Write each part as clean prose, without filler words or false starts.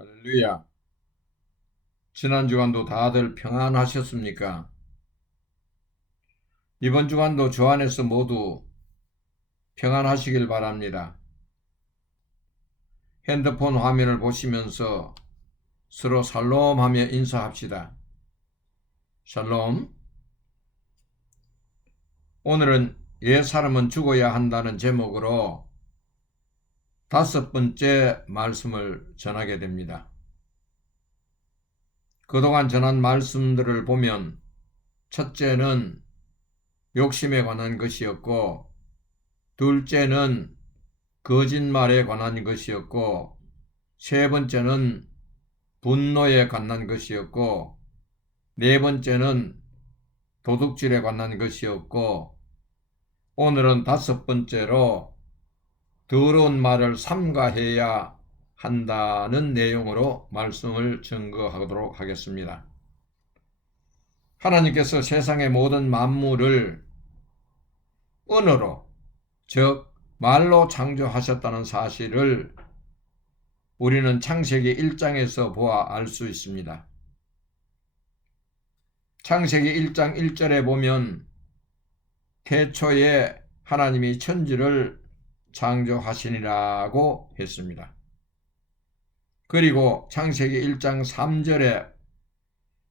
할렐루야. 지난 주간도 다들 평안하셨습니까? 이번 주간도 주 안에서 모두 평안하시길 바랍니다. 핸드폰 화면을 보시면서 서로 샬롬하며 인사합시다. 샬롬. 오늘은 옛 사람은 죽어야 한다는 제목으로 5번째 말씀을 전하게 됩니다. 그동안 전한 말씀들을 보면 첫째는 욕심에 관한 것이었고, 둘째는 거짓말에 관한 것이었고, 세 번째는 분노에 관한 것이었고, 네 번째는 도둑질에 관한 것이었고, 오늘은 5번째로 더러운 말을 삼가해야 한다는 내용으로 말씀을 증거하도록 하겠습니다. 하나님께서 세상의 모든 만물을 언어로, 즉 말로 창조하셨다는 사실을 우리는 창세기 1장에서 보아 알 수 있습니다. 창세기 1장 1절에 보면 태초에 하나님이 천지를 창조하시니라고 했습니다. 그리고 창세기 1장 3절에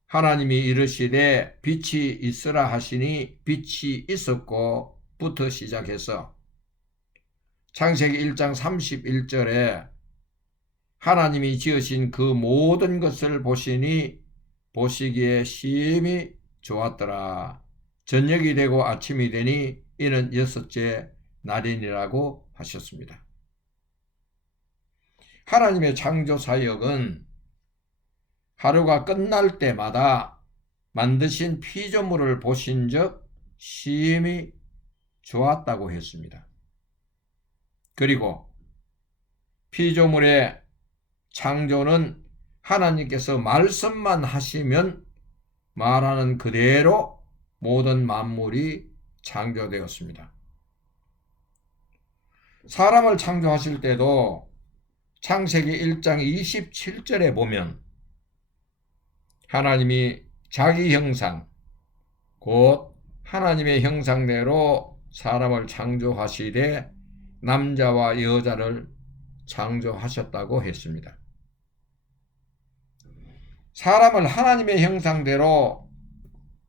하나님이 이르시되 빛이 있으라 하시니 빛이 있었고 부터 시작해서 창세기 1장 31절에 하나님이 지으신 그 모든 것을 보시니 보시기에 심히 좋았더라. 저녁이 되고 아침이 되니 이는 6째 날이니라고 하셨습니다. 하나님의 창조 사역은 하루가 끝날 때마다 만드신 피조물을 보신 적 심히 좋았다고 했습니다. 그리고 피조물의 창조는 하나님께서 말씀만 하시면 말하는 그대로 모든 만물이 창조되었습니다. 사람을 창조하실 때도 창세기 1장 27절에 보면 하나님이 자기 형상, 곧 하나님의 형상대로 사람을 창조하시되 남자와 여자를 창조하셨다고 했습니다. 사람을 하나님의 형상대로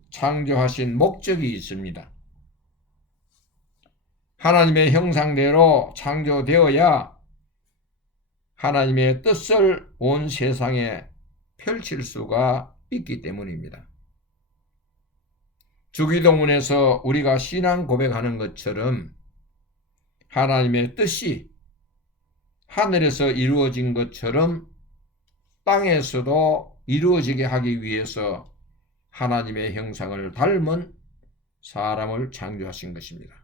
창조하신 목적이 있습니다. 하나님의 형상대로 창조되어야 하나님의 뜻을 온 세상에 펼칠 수가 있기 때문입니다. 주기도문에서 우리가 신앙 고백하는 것처럼 하나님의 뜻이 하늘에서 이루어진 것처럼 땅에서도 이루어지게 하기 위해서 하나님의 형상을 닮은 사람을 창조하신 것입니다.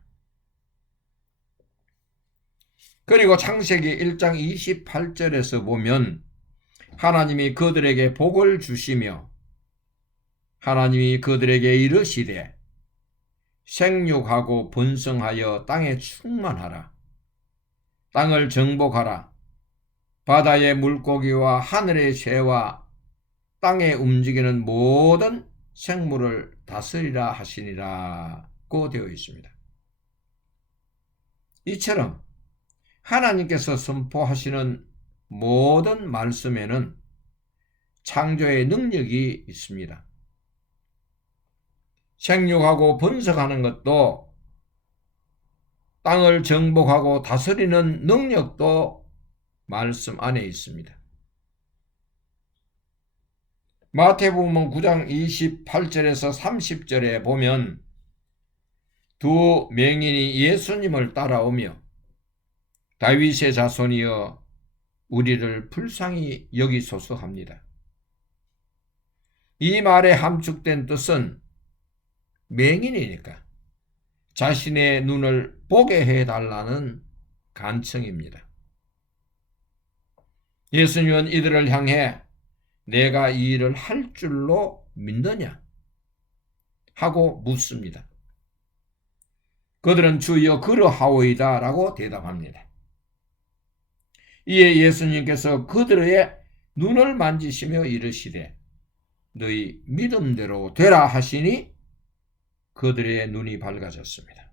그리고 창세기 1장 28절에서 보면 하나님이 그들에게 복을 주시며 하나님이 그들에게 이르시되 생육하고 번성하여 땅에 충만하라. 땅을 정복하라. 바다의 물고기와 하늘의 새와 땅에 움직이는 모든 생물을 다스리라 하시니라고 되어 있습니다. 이처럼 하나님께서 선포하시는 모든 말씀에는 창조의 능력이 있습니다. 생육하고 번성하는 것도 땅을 정복하고 다스리는 능력도 말씀 안에 있습니다. 마태복음 9장 28절에서 30절에 보면 두 맹인이 예수님을 따라오며 다윗의 자손이여 우리를 불쌍히 여기소서 합니다. 이 말에 함축된 뜻은 맹인이니까 자신의 눈을 보게 해달라는 간청입니다. 예수님은 이들을 향해 내가 이 일을 할 줄로 믿느냐 하고 묻습니다. 그들은 주여 그러하오이다 라고 대답합니다. 이에 예수님께서 그들의 눈을 만지시며 이르시되 너희 믿음대로 되라 하시니 그들의 눈이 밝아졌습니다.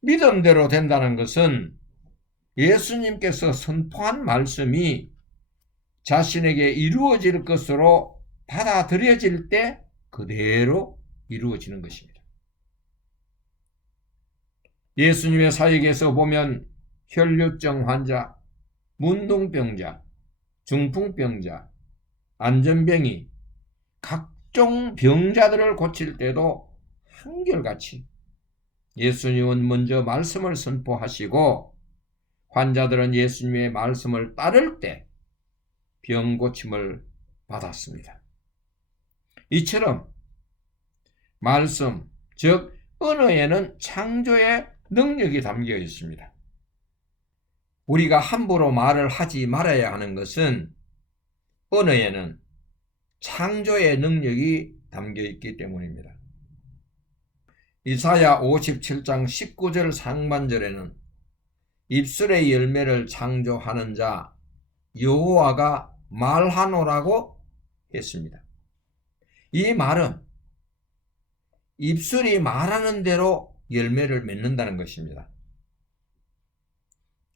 믿음대로 된다는 것은 예수님께서 선포한 말씀이 자신에게 이루어질 것으로 받아들여질 때 그대로 이루어지는 것입니다. 예수님의 사역에서 보면 혈류증 환자, 문둥병자, 중풍병자, 안전병이 각종 병자들을 고칠 때도 한결같이 예수님은 먼저 말씀을 선포하시고 환자들은 예수님의 말씀을 따를 때 병 고침을 받았습니다. 이처럼 말씀, 즉 언어에는 창조의 능력이 담겨 있습니다. 우리가 함부로 말을 하지 말아야 하는 것은 언어에는 창조의 능력이 담겨 있기 때문입니다. 이사야 57장 19절 상반절에는 입술의 열매를 창조하는 자 여호와가 말하노라고 했습니다. 이 말은 입술이 말하는 대로 열매를 맺는다는 것입니다.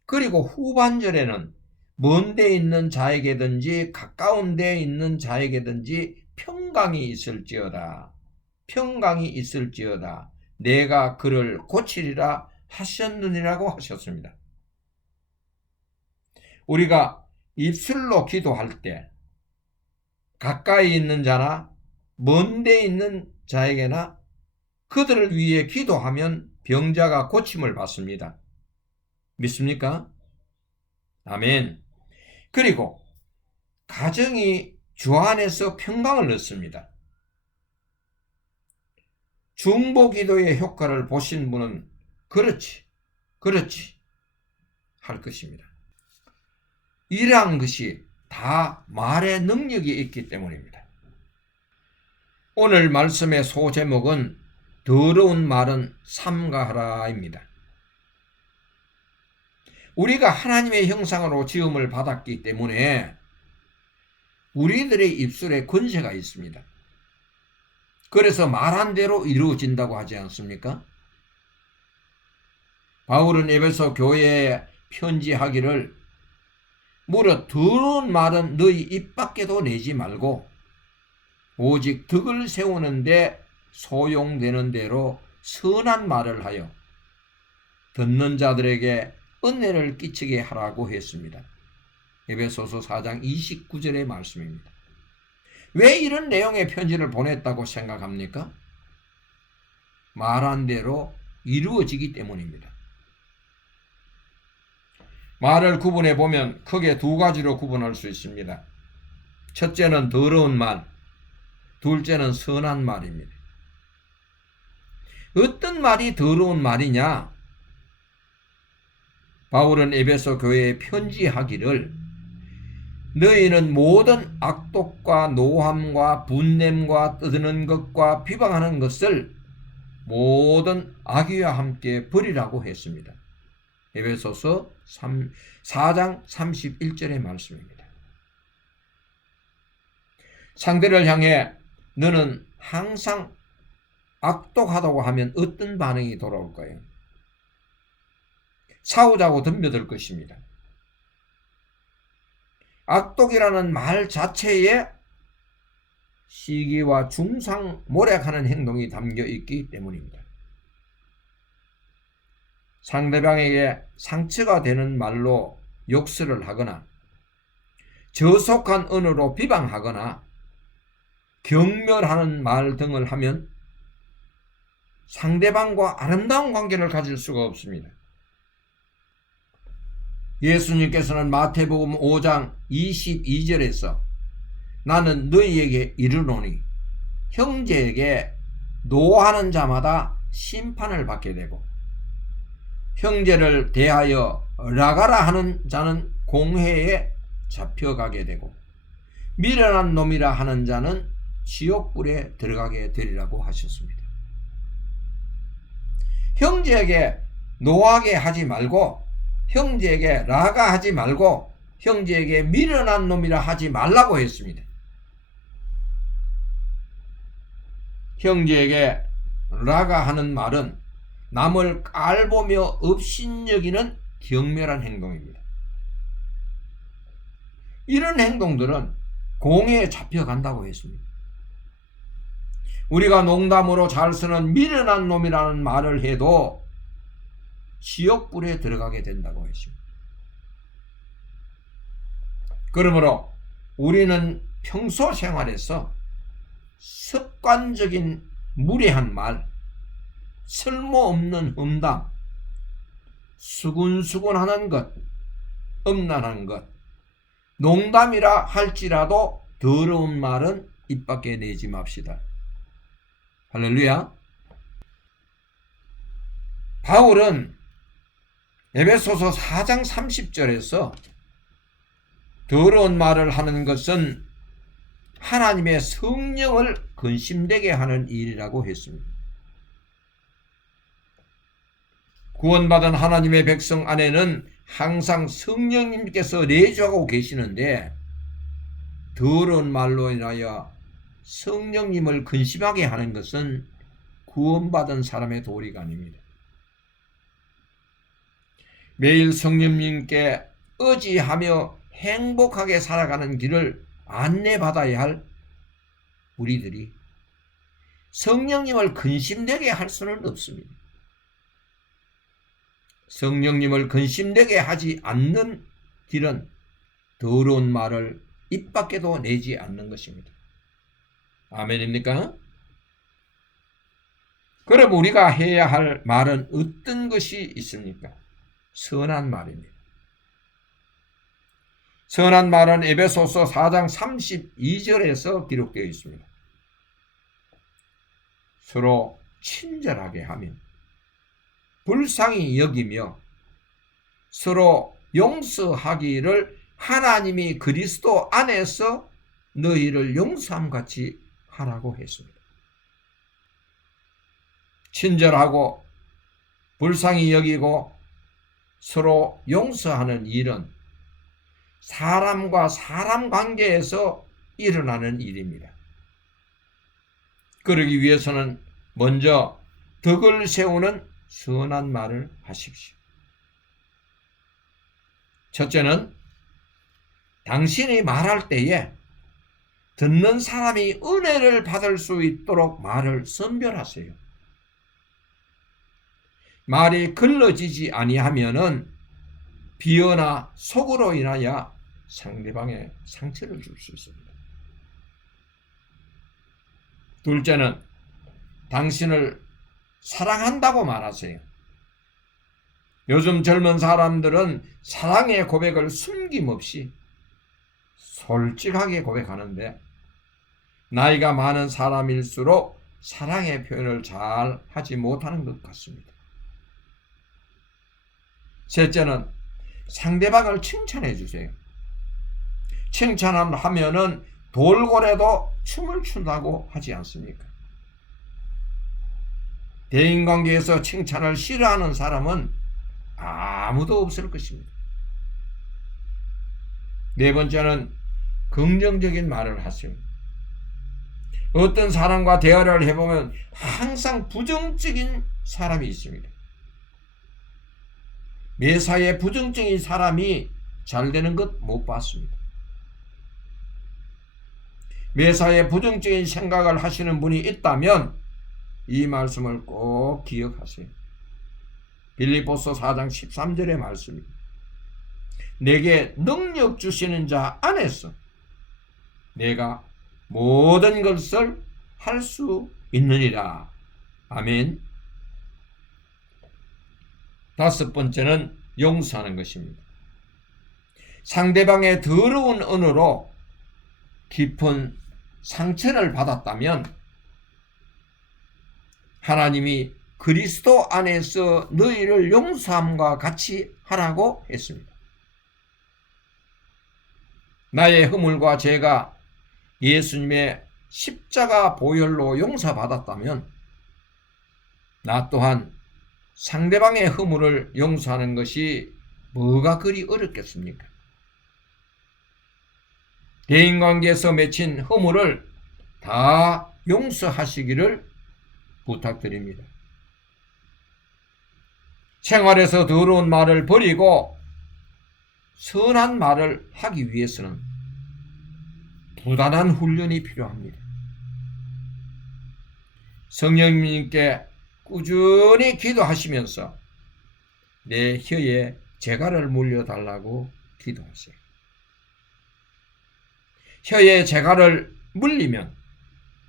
그리고 후반절에는 먼 데 있는 자에게든지 가까운 데 있는 자에게든지 평강이 있을지어다. 평강이 있을지어다. 내가 그를 고치리라 하셨느니라고 하셨습니다. 우리가 입술로 기도할 때 가까이 있는 자나 먼 데 있는 자에게나 그들을 위해 기도하면 병자가 고침을 받습니다. 믿습니까? 아멘. 그리고 가정이 주 안에서 평강을 얻습니다. 중보기도의 효과를 보신 분은 그렇지 할 것입니다. 이러한 것이 다 말의 능력이 있기 때문입니다. 오늘 말씀의 소제목은 더러운 말은 삼가하라입니다. 우리가 하나님의 형상으로 지음을 받았기 때문에 우리들의 입술에 권세가 있습니다. 그래서 말한 대로 이루어진다고 하지 않습니까? 바울은 에베소 교회에 편지하기를 무려 더러운 말은 너희 입 밖에도 내지 말고 오직 덕을 세우는데 소용되는 대로 선한 말을 하여 듣는 자들에게 은혜를 끼치게 하라고 했습니다. 에베소서 4장 29절의 말씀입니다. 왜 이런 내용의 편지를 보냈다고 생각합니까? 말한 대로 이루어지기 때문입니다. 말을 구분해 보면 크게 두 가지로 구분할 수 있습니다. 첫째는 더러운 말, 둘째는 선한 말입니다. 어떤 말이 더러운 말이냐? 바울은 에베소 교회에 편지하기를 너희는 모든 악독과 노함과 분냄과 떠드는 것과 비방하는 것을 모든 악의와 함께 버리라고 했습니다. 에베소서 4장 31절의 말씀입니다. 상대를 향해 너는 항상 악독하다고 하면 어떤 반응이 돌아올까요? 싸우자고 덤벼들 것입니다. 악독이라는 말 자체에 시기와 중상모략하는 행동이 담겨 있기 때문입니다. 상대방에게 상처가 되는 말로 욕설을 하거나 저속한 언어로 비방하거나 경멸하는 말 등을 하면 상대방과 아름다운 관계를 가질 수가 없습니다. 예수님께서는 마태복음 5장 22절에서 나는 너희에게 이르노니 형제에게 노하는 자마다 심판을 받게 되고 형제를 대하여 라가라 하는 자는 공회에 잡혀가게 되고 미련한 놈이라 하는 자는 지옥불에 들어가게 되리라고 하셨습니다. 형제에게 노하게 하지 말고 형제에게 라가하지 말고 형제에게 미련한 놈이라 하지 말라고 했습니다. 형제에게 라가 하는 말은 남을 깔보며 업신여기는 경멸한 행동입니다. 이런 행동들은 공회에 잡혀간다고 했습니다. 우리가 농담으로 잘 쓰는 미련한 놈이라는 말을 해도 지옥불에 들어가게 된다고 했습니다. 그러므로 우리는 평소 생활에서 습관적인 무례한 말, 쓸모없는 험담, 수군수군하는 것, 음란한 것, 농담이라 할지라도 더러운 말은 입 밖에 내지 맙시다. 할렐루야. 바울은 에베소서 4장 30절에서 더러운 말을 하는 것은 하나님의 성령을 근심되게 하는 일이라고 했습니다. 구원받은 하나님의 백성 안에는 항상 성령님께서 내주하고 계시는데 더러운 말로 인하여 성령님을 근심하게 하는 것은 구원받은 사람의 도리가 아닙니다. 매일 성령님께 의지하며 행복하게 살아가는 길을 안내받아야 할 우리들이 성령님을 근심되게 할 수는 없습니다. 성령님을 근심되게 하지 않는 길은 더러운 말을 입 밖에도 내지 않는 것입니다. 아멘입니까? 그럼 우리가 해야 할 말은 어떤 것이 있습니까? 선한 말입니다. 선한 말은 에베소서 4장 32절에서 기록되어 있습니다. 서로 친절하게 하며 불쌍히 여기며 서로 용서하기를 하나님이 그리스도 안에서 너희를 용서함같이 하라고 했습니다. 친절하고 불쌍히 여기고 서로 용서하는 일은 사람과 사람 관계에서 일어나는 일입니다. 그러기 위해서는 먼저 덕을 세우는 선한 말을 하십시오. 첫째는 당신이 말할 때에 듣는 사람이 은혜를 받을 수 있도록 말을 선별하세요. 말이 걸러지지 아니하면은 비어나 속으로 인하여 상대방에 상처를 줄 수 있습니다. 둘째는 당신을 사랑한다고 말하세요. 요즘 젊은 사람들은 사랑의 고백을 숨김없이 솔직하게 고백하는데 나이가 많은 사람일수록 사랑의 표현을 잘 하지 못하는 것 같습니다. 셋째는 상대방을 칭찬해 주세요. 칭찬하면은 돌고래도 춤을 춘다고 하지 않습니까? 대인관계에서 칭찬을 싫어하는 사람은 아무도 없을 것입니다. 네 번째는 긍정적인 말을 하세요. 어떤 사람과 대화를 해보면 항상 부정적인 사람이 있습니다. 매사에 부정적인 사람이 잘 되는 것 못 봤습니다. 매사에 부정적인 생각을 하시는 분이 있다면 이 말씀을 꼭 기억하세요. 빌립보서 4장 13절의 말씀입니다. 내게 능력 주시는 자 안에서 내가 모든 것을 할 수 있느니라. 아멘. 다섯 번째는 용서하는 것입니다. 상대방의 더러운 언어로 깊은 상처를 받았다면 하나님이 그리스도 안에서 너희를 용서함과 같이 하라고 했습니다. 나의 허물과 죄가 예수님의 십자가 보혈로 용서받았다면 나 또한 상대방의 허물을 용서하는 것이 뭐가 그리 어렵겠습니까? 대인관계에서 맺힌 허물을 다 용서하시기를 부탁드립니다. 생활에서 더러운 말을 버리고 선한 말을 하기 위해서는 부단한 훈련이 필요합니다. 성령님께 꾸준히 기도하시면서 내 혀에 재갈을 물려달라고 기도하세요. 혀에 재갈을 물리면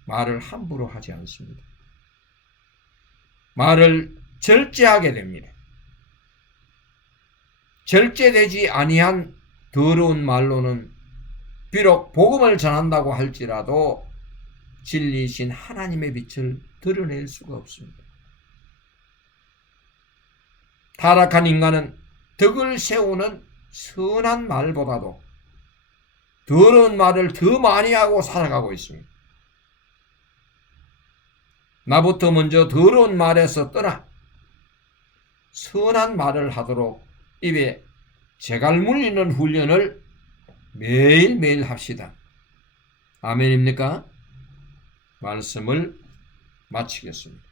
말을 함부로 하지 않습니다. 말을 절제하게 됩니다. 절제되지 아니한 더러운 말로는 비록 복음을 전한다고 할지라도 진리이신 하나님의 빛을 드러낼 수가 없습니다. 타락한 인간은 덕을 세우는 선한 말보다도 더러운 말을 더 많이 하고 살아가고 있습니다. 나부터 먼저 더러운 말에서 떠나 선한 말을 하도록 입에 재갈 물리는 훈련을 매일매일 합시다. 아멘입니까? 말씀을 마치겠습니다.